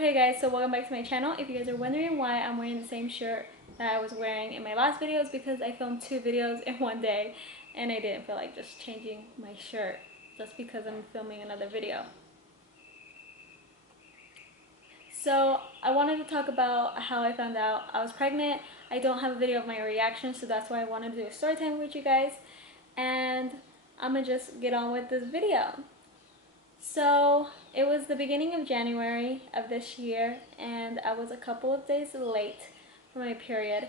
Okay guys, so welcome back to my channel. If you guys are wondering why I'm wearing the same shirt that I was wearing in my last video, it's because I filmed 2 videos in one day and I didn't feel like just changing my shirt just because I'm filming another video. So I wanted to talk about how I found out I was pregnant. I don't have a video of my reaction, so that's why I wanted to do a story time with you guys. And I'm gonna just get on with this video. So it was the beginning of January of this year and I was a couple of days late for my period.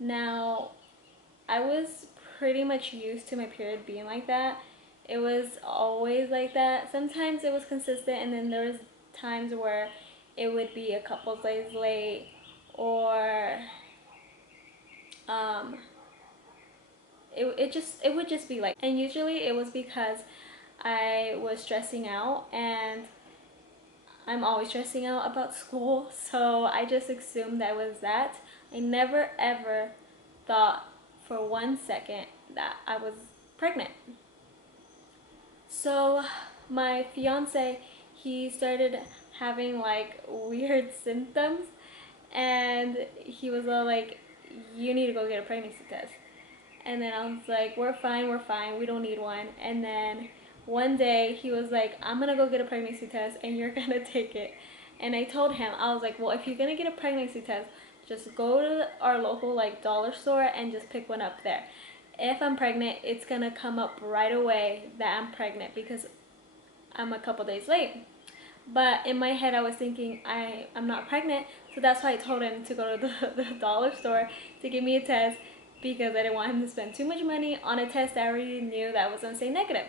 Now, I was pretty much used to my period being like that. It was always like that. Sometimes it was consistent and then there was times where it would be a couple of days late or um, it would just be like, and usually it was because I was stressing out, and I'm always stressing out about school, so I just assumed that was that. I never ever thought for 1 second that I was pregnant. So my fiance, he started having like weird symptoms and he was all like, you need to go get a pregnancy test. And then I was like, we're fine, we don't need one. And then one day he was like, I'm gonna go get a pregnancy test and you're gonna take it. And I told him, I was like, well, if you're gonna get a pregnancy test, just go to our local like dollar store and just pick one up there. If I'm pregnant, it's gonna come up right away that I'm pregnant because I'm a couple days late. But in my head I was thinking I'm not pregnant, so that's why I told him to go to the dollar store to give me a test because I didn't want him to spend too much money on a test I already knew that was going to say negative.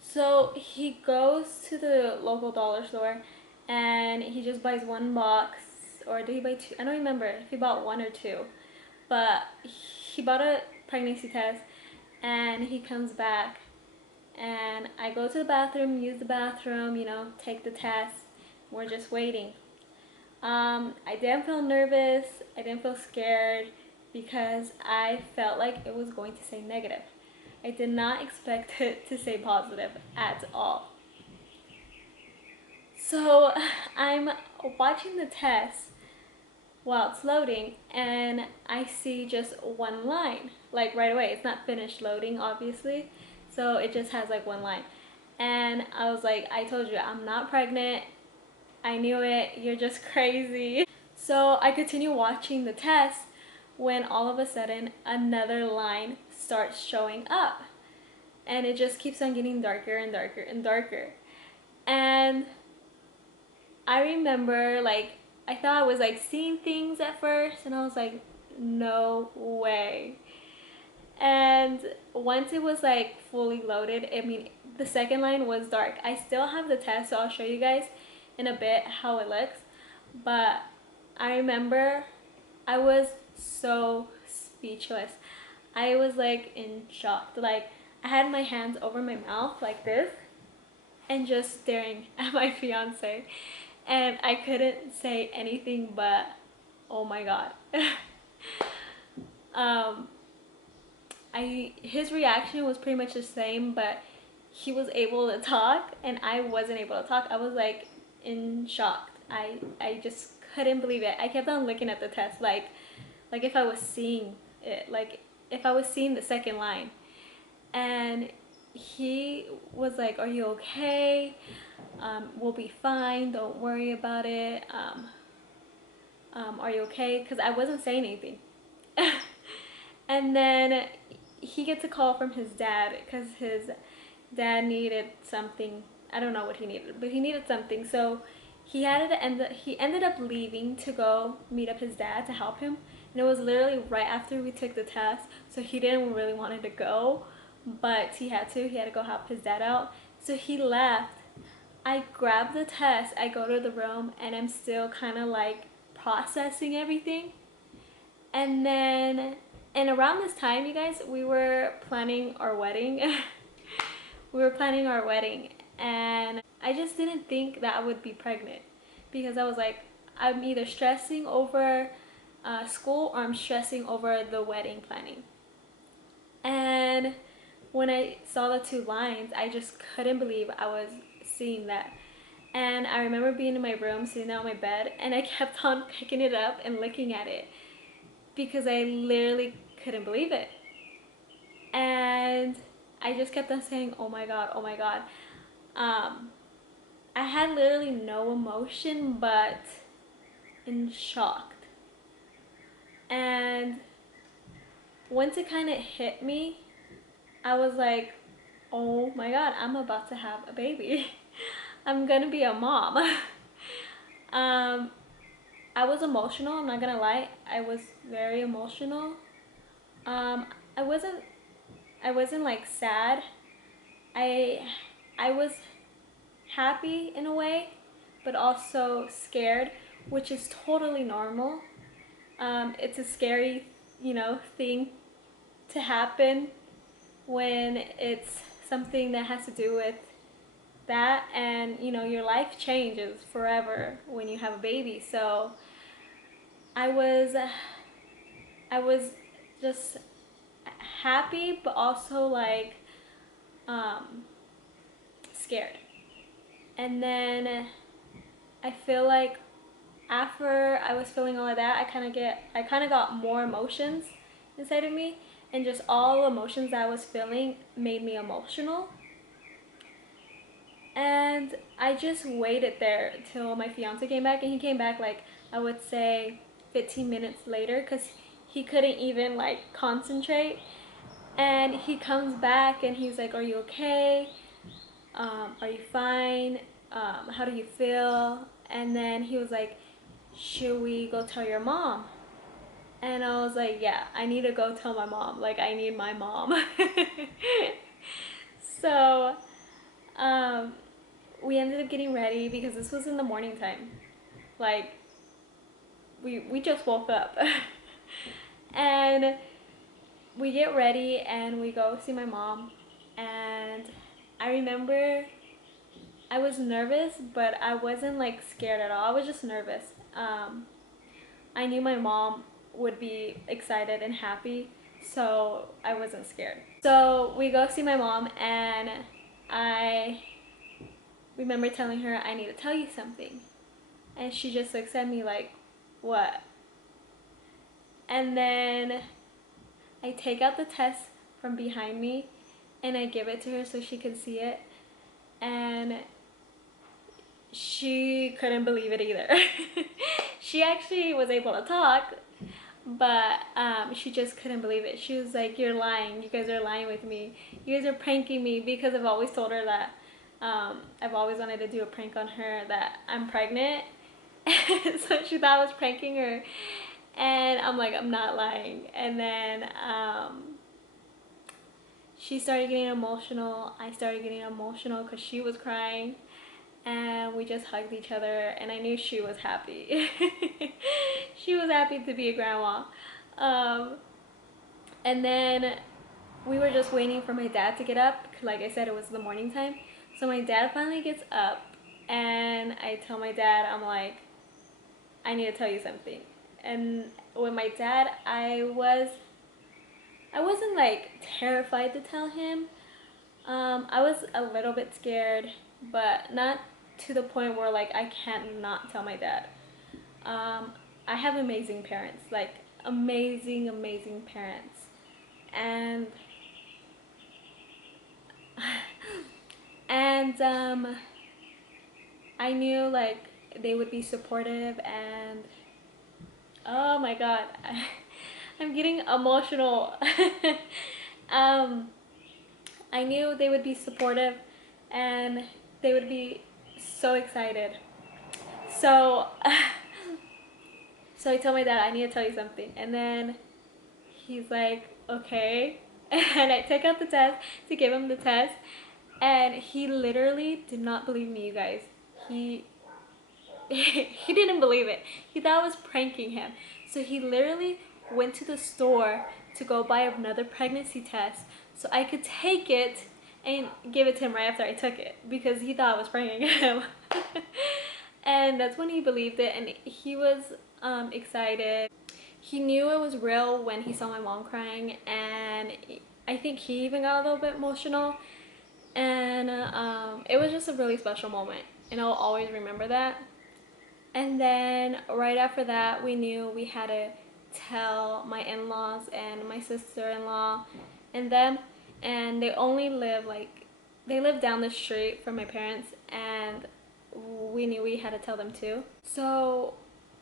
So he goes to the local dollar store and he just buys one box, or did he buy two? I don't remember if he bought one or two, but he bought a pregnancy test and he comes back and I go to the bathroom, use the bathroom, take the test. We're just waiting. I didn't feel nervous, I didn't feel scared because I felt like it was going to say negative. I did not expect it to say positive at all. So I'm watching the test while it's loading and I see just one line, like right away. It's not finished loading, obviously, so it just has like one line. And I was like, I told you I'm not pregnant. I knew it, you're just crazy. So I continue watching the test when all of a sudden another line starts showing up. And it just keeps on getting darker and darker and darker. And I remember, like, I thought I was like seeing things at first and I was like, no way. And once it was like fully loaded, I mean, the second line was dark. I still have the test, so I'll show you guys in a bit how it looks. But I remember I was so speechless. I was like in shock. Like, I had my hands over my mouth like this and just staring at my fiance. And I couldn't say anything but, oh my god. His reaction was pretty much the same, but he was able to talk and I wasn't able to talk. I was like in shock. I just couldn't believe it. I kept on looking at the test like if I was seeing it, like if I was seeing the second line. And he was like, are you okay? We'll be fine, don't worry about it. Are you okay? Because I wasn't saying anything. And then he gets a call from his dad because his dad needed something. I don't know what he needed, but he needed something. So he ended up leaving to go meet up his dad to help him. And it was literally right after we took the test, so he didn't really want to go, but he had to go help his dad out. So he left. I grabbed the test, I go to the room, and I'm still kind of like processing everything. And then, and around this time, you guys, we were planning our wedding. We were planning our wedding, and I just didn't think that I would be pregnant because I was like, I'm either stressing over school or I'm stressing over the wedding planning. And when I saw the two lines, I just couldn't believe I was seeing that. And I remember being in my room, sitting on my bed, and I kept on picking it up and looking at it because I literally couldn't believe it. And I just kept on saying, oh my God, oh my God. Um, I had literally no emotion but in shocked. And once it kind of hit me, I was like, oh my God, I'm about to have a baby. I'm gonna be a mom. um, I was emotional, I'm not gonna lie. I was very emotional. Um, I wasn't I wasn't like sad. I I was happy in a way, but also scared, which is totally normal. It's a scary, thing to happen when it's something that has to do with that, and your life changes forever when you have a baby. So I was I was just happy, but also like um, scared. And then I feel like after I was feeling all of that, I kind of got more emotions inside of me, and just all emotions that I was feeling made me emotional. And I just waited there till my fiance came back, and he came back like I would say 15 minutes later because he couldn't even like concentrate. And he comes back and he's like, "Are you okay? Are you fine? How do you feel?" And then he was like, "Should we go tell your mom?" And I was like, "Yeah, I need to go tell my mom. Like, I need my mom." So, um, we ended up getting ready because this was in the morning time. Like, we just woke up. And we get ready and we go see my mom. And I remember I was nervous, but I wasn't like scared at all. I was just nervous. I knew my mom would be excited and happy, so I wasn't scared. So we go see my mom, and I remember telling her, I need to tell you something. And she just looks at me like, what? And then I take out the test from behind me and I give it to her so she can see it. And she couldn't believe it either. She actually was able to talk, but she just couldn't believe it. She was like, "You're lying. You guys are lying with me. You guys are pranking me," because I've always told her that I've always wanted to do a prank on her that I'm pregnant. So she thought I was pranking her, and I'm like, I'm not lying. And then she started getting emotional. I started getting emotional because she was crying, and we just hugged each other, and I knew she was happy. She was happy to be a grandma. Um, and then we were just waiting for my dad to get up. Like I said, it was the morning time. So my dad finally gets up, and I tell my dad, I'm like, I need to tell you something. And with my dad, I wasn't like terrified to tell him. I was a little bit scared, but not to the point where like I can't not tell my dad. Um, I have amazing parents, like amazing, amazing parents, and and I knew like they would be supportive, and oh my God, I'm getting emotional. um, I knew they would be supportive, and they would be so excited. So, so I told my dad, I need to tell you something. And then he's like, okay. And I took out the test to give him the test. And he literally did not believe me, you guys. He he didn't believe it. He thought I was pranking him. So he literally went to the store to go buy another pregnancy test so I could take it and give it to him right after I took it because he thought I was pranking him. And that's when he believed it, and he was excited. He knew it was real when he saw my mom crying, and I think he even got a little bit emotional. And it was just a really special moment. and I'll always remember that. And then right after that, we knew we had to tell my in-laws and my sister-in-law and them, and they only live like, they live down the street from my parents, and we knew we had to tell them too. So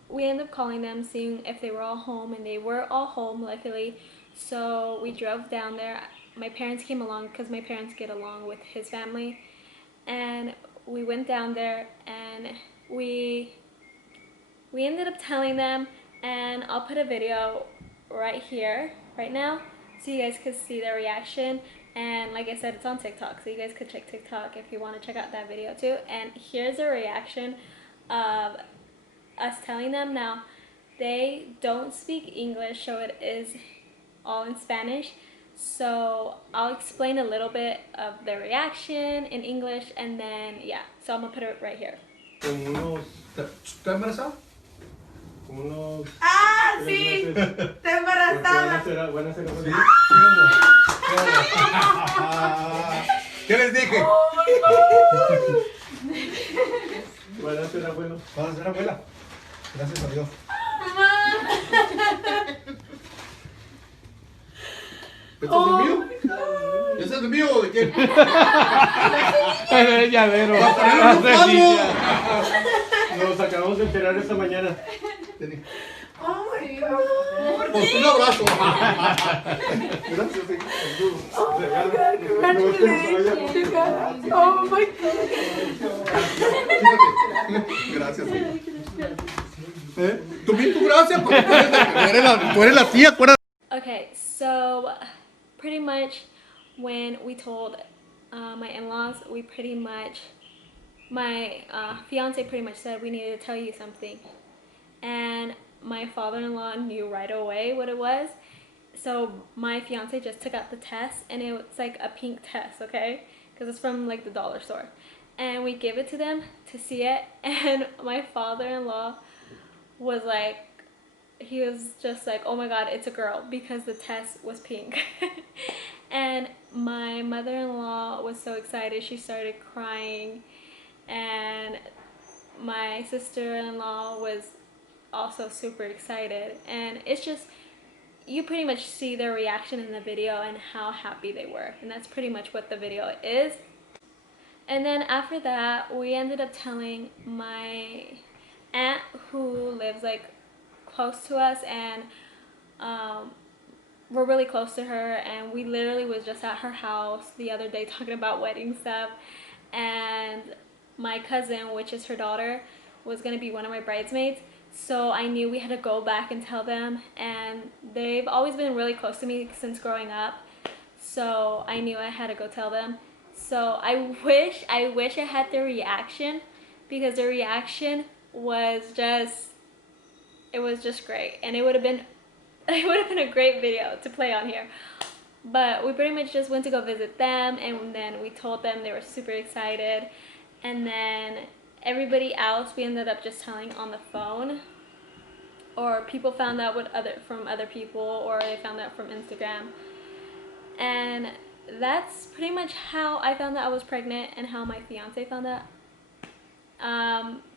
we ended up calling them, seeing if they were all home, and they were all home, luckily. So we drove down there. My parents came along because my parents get along with his family, and we went down there, and we ended up telling them, and I'll put a video right here, right now, so you guys could see their reaction. And like I said, it's on TikTok, so you guys could check TikTok if you want to check out that video too. And here's a reaction of us telling them. Now, they don't speak English, so it is all in Spanish. So I'll explain a little bit of the reaction in English, and then yeah, so I'm gonna put it right here. ¿Estás embarazada? Como unos... ¡Ah, sí! ¡Está embarazada! Buena cena. ¿Sí? ¿Qué les dije? ¡Oh, my God! Van a ser abuelo. Vas a ser abuela. Gracias a Dios. ¿Este es el mío? ¿Ese es el mío o de quién? El llavero. Nos acabamos de enterar esta mañana. ¡Oh, my God! Pues un abrazo. Gracias. ¡Oh, my God! Congratulations, you guys. ¡Oh, my God! Gracias. Tú mismo, gracias, porque tú eres la tía, acuérdate. Okay, so pretty much when we told my in-laws, we pretty much, my fiance pretty much said we needed to tell you something, and my father-in-law knew right away what it was. So my fiance just took out the test, and it was like a pink test, okay, because it's from like the dollar store, and we gave it to them to see it, and my father-in-law was like, he was just like, oh my God, it's a girl, because the test was pink. And my mother-in-law was so excited, she started crying, and my sister-in-law was also super excited. And it's just, you pretty much see their reaction in the video and how happy they were, and that's pretty much what the video is. And then after that, we ended up telling my aunt, who lives like close to us, and we're really close to her, and we literally was just at her house the other day talking about wedding stuff. And my cousin, which is her daughter, was gonna be one of my bridesmaids, so I knew we had to go back and tell them, and they've always been really close to me since growing up, so I knew I had to go tell them. So I wish I had their reaction, because their reaction was just, it was just great, and it would have been a great video to play on here. But we pretty much just went to go visit them, and then we told them, they were super excited. And then everybody else we ended up just telling on the phone, or people found out from other people, or they found out from Instagram. And that's pretty much how I found out I was pregnant, and how my fiance found out.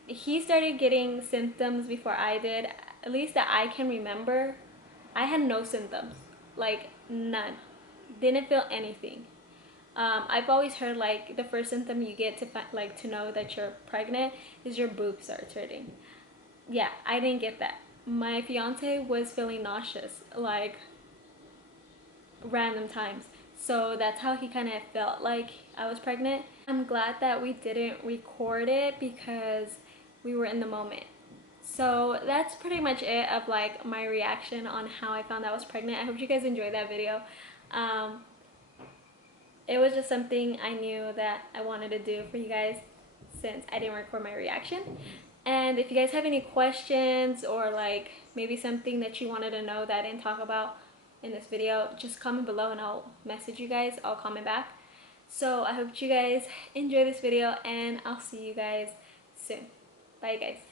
He started getting symptoms before I did, at least that I can remember. I had no symptoms, like none, didn't feel anything. I've always heard like the first symptom you get to know that you're pregnant is your boob starts hurting. Yeah, I didn't get that. My fiance was feeling nauseous like random times, so that's how he kind of felt like I was pregnant. I'm glad that we didn't record it, because we were in the moment. So that's pretty much it of like my reaction on how I found out I was pregnant. I hope you guys enjoyed that video. It was just something I knew that I wanted to do for you guys, since I didn't record my reaction. And if you guys have any questions, or like maybe something that you wanted to know that I didn't talk about in this video, just comment below and I'll message you guys. I'll comment back. So I hope you guys enjoy this video, and I'll see you guys soon. Bye guys.